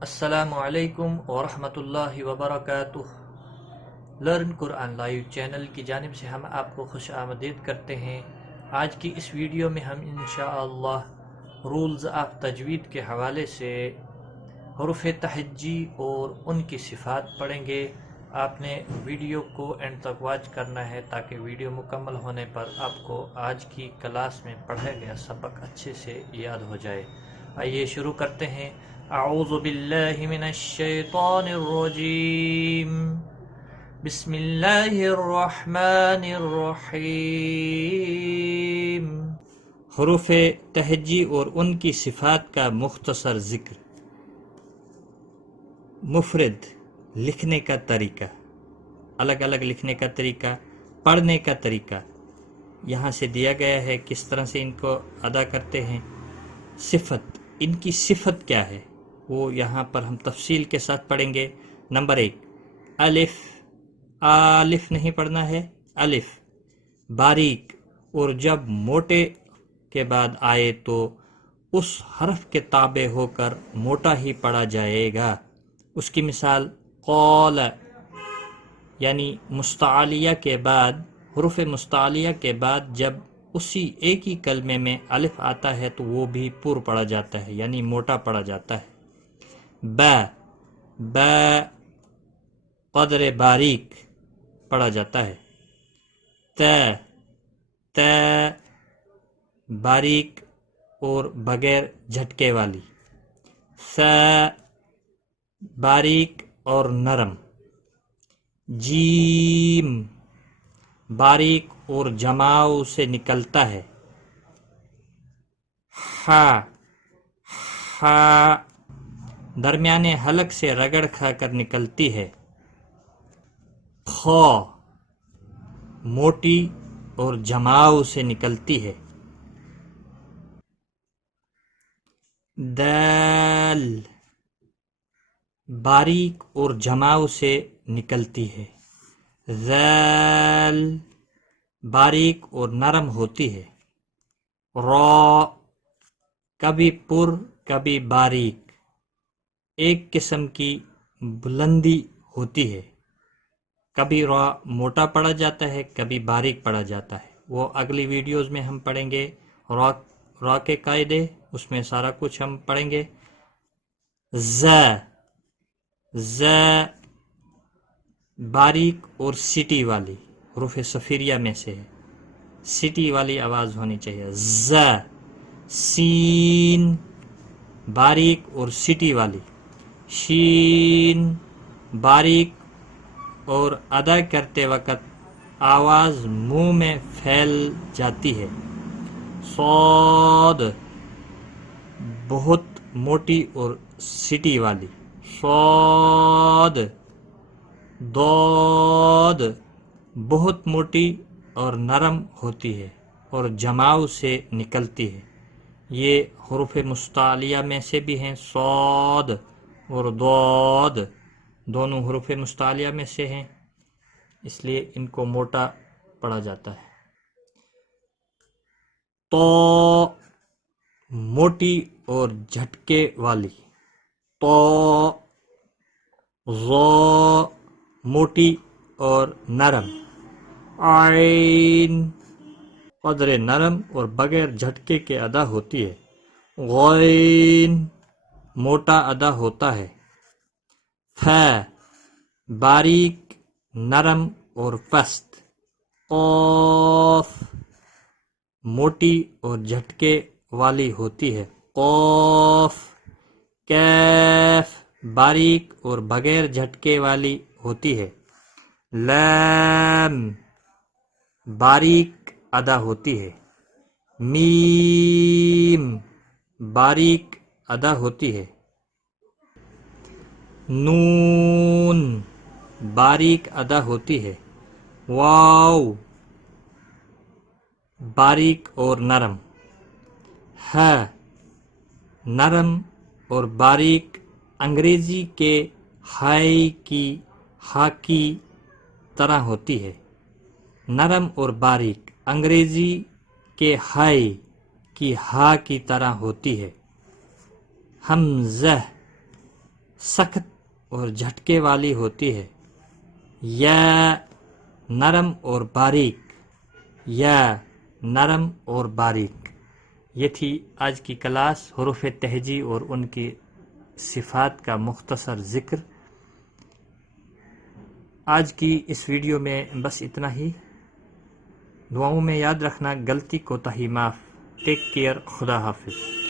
السلام علیکم ورحمۃ اللہ وبرکاتہ۔ لرن قرآن لائیو چینل کی جانب سے ہم آپ کو خوش آمدید کرتے ہیں۔ آج کی اس ویڈیو میں ہم انشاءاللہ رولز آف تجوید کے حوالے سے حروف تہجی اور ان کی صفات پڑھیں گے۔ آپ نے ویڈیو کو اینڈ تک واچ کرنا ہے تاکہ ویڈیو مکمل ہونے پر آپ کو آج کی کلاس میں پڑھایا گیا سبق اچھے سے یاد ہو جائے۔ آئیے شروع کرتے ہیں۔ اعوذ باللہ من الشیطان الرجیم، بسم اللہ الرحمن الرحیم۔ حروف تہجی اور ان کی صفات کا مختصر ذکر۔ مفرد لکھنے کا طریقہ، الگ الگ لکھنے کا طریقہ، پڑھنے کا طریقہ یہاں سے دیا گیا ہے، کس طرح سے ان کو ادا کرتے ہیں۔ صفت، ان کی صفت کیا ہے وہ یہاں پر ہم تفصیل کے ساتھ پڑھیں گے۔ نمبر 1، الف، الف نہیں پڑھنا ہے، الف باریک، اور جب موٹے کے بعد آئے تو اس حرف کے تابع ہو کر موٹا ہی پڑھا جائے گا۔ اس کی مثال قول، یعنی مستعلیہ کے بعد، حروف مستعلیہ کے بعد جب اسی ایک ہی کلمے میں الف آتا ہے تو وہ بھی پر پڑھا جاتا ہے، یعنی موٹا پڑھا جاتا ہے۔ با، با قدر باریک پڑھا جاتا ہے۔ تا، تا باریک اور بغیر جھٹکے والی۔ سا باریک اور نرم۔ جیم باریک اور جماؤ سے نکلتا ہے۔ ہا، ہا درمیانے حلق سے رگڑ کھا کر نکلتی ہے۔ خا موٹی اور جماؤ سے نکلتی ہے۔ دال باریک اور جماؤ سے نکلتی ہے۔ ذال باریک اور نرم ہوتی ہے۔ را کبھی پر کبھی باریک، ایک قسم کی بلندی ہوتی ہے۔ کبھی را موٹا پڑھا جاتا ہے، کبھی باریک پڑھا جاتا ہے، وہ اگلی ویڈیوز میں ہم پڑھیں گے۔ را کے قاعدے، اس میں سارا کچھ ہم پڑھیں گے۔ ز، ز باریک اور سٹی والی، حروف صفیریہ میں سے ہے، سٹی والی آواز ہونی چاہیے۔ ز، سین باریک اور سٹی والی۔ شین باریک اور ادا کرتے وقت آواز منہ میں پھیل جاتی ہے۔ صاد بہت موٹی اور سٹی والی۔ صاد، ضاد بہت موٹی اور نرم ہوتی ہے اور جماؤ سے نکلتی ہے۔ یہ حروف مستعلیہ میں سے بھی ہیں، صاد اور ضاد دونوں حروف مستعلیہ میں سے ہیں، اس لیے ان کو موٹا پڑھا جاتا ہے۔ تو موٹی اور جھٹکے والی۔ تو، ظا موٹی اور نرم۔ عین قدر نرم اور بغیر جھٹکے کے ادا ہوتی ہے۔ غین موٹا ادا ہوتا ہے۔ ف باریک، نرم اور پست۔ قاف موٹی اور جھٹکے والی ہوتی ہے۔ قاف۔ کیف باریک اور بغیر جھٹکے والی ہوتی ہے۔ لام باریک ادا ہوتی ہے۔ میم باریک ادا ہوتی ہے۔ نون باریک ادا ہوتی ہے۔ واو باریک اور نرم۔ ہ نرم اور باریک، انگریزی کے ہائی کی ہا کی طرح ہوتی ہے۔ نرم اور باریک انگریزی کے ہائی کی ہا کی طرح ہوتی ہے۔ حمزہ سخت اور جھٹکے والی ہوتی ہے، یا نرم اور باریک، یا نرم اور باریک۔ یہ تھی آج کی کلاس، حروف تہجی اور ان کی صفات کا مختصر ذکر۔ آج کی اس ویڈیو میں بس اتنا ہی۔ دعاؤں میں یاد رکھنا، غلطی کوتاہی معاف۔ ٹیک کیئر، خدا حافظ۔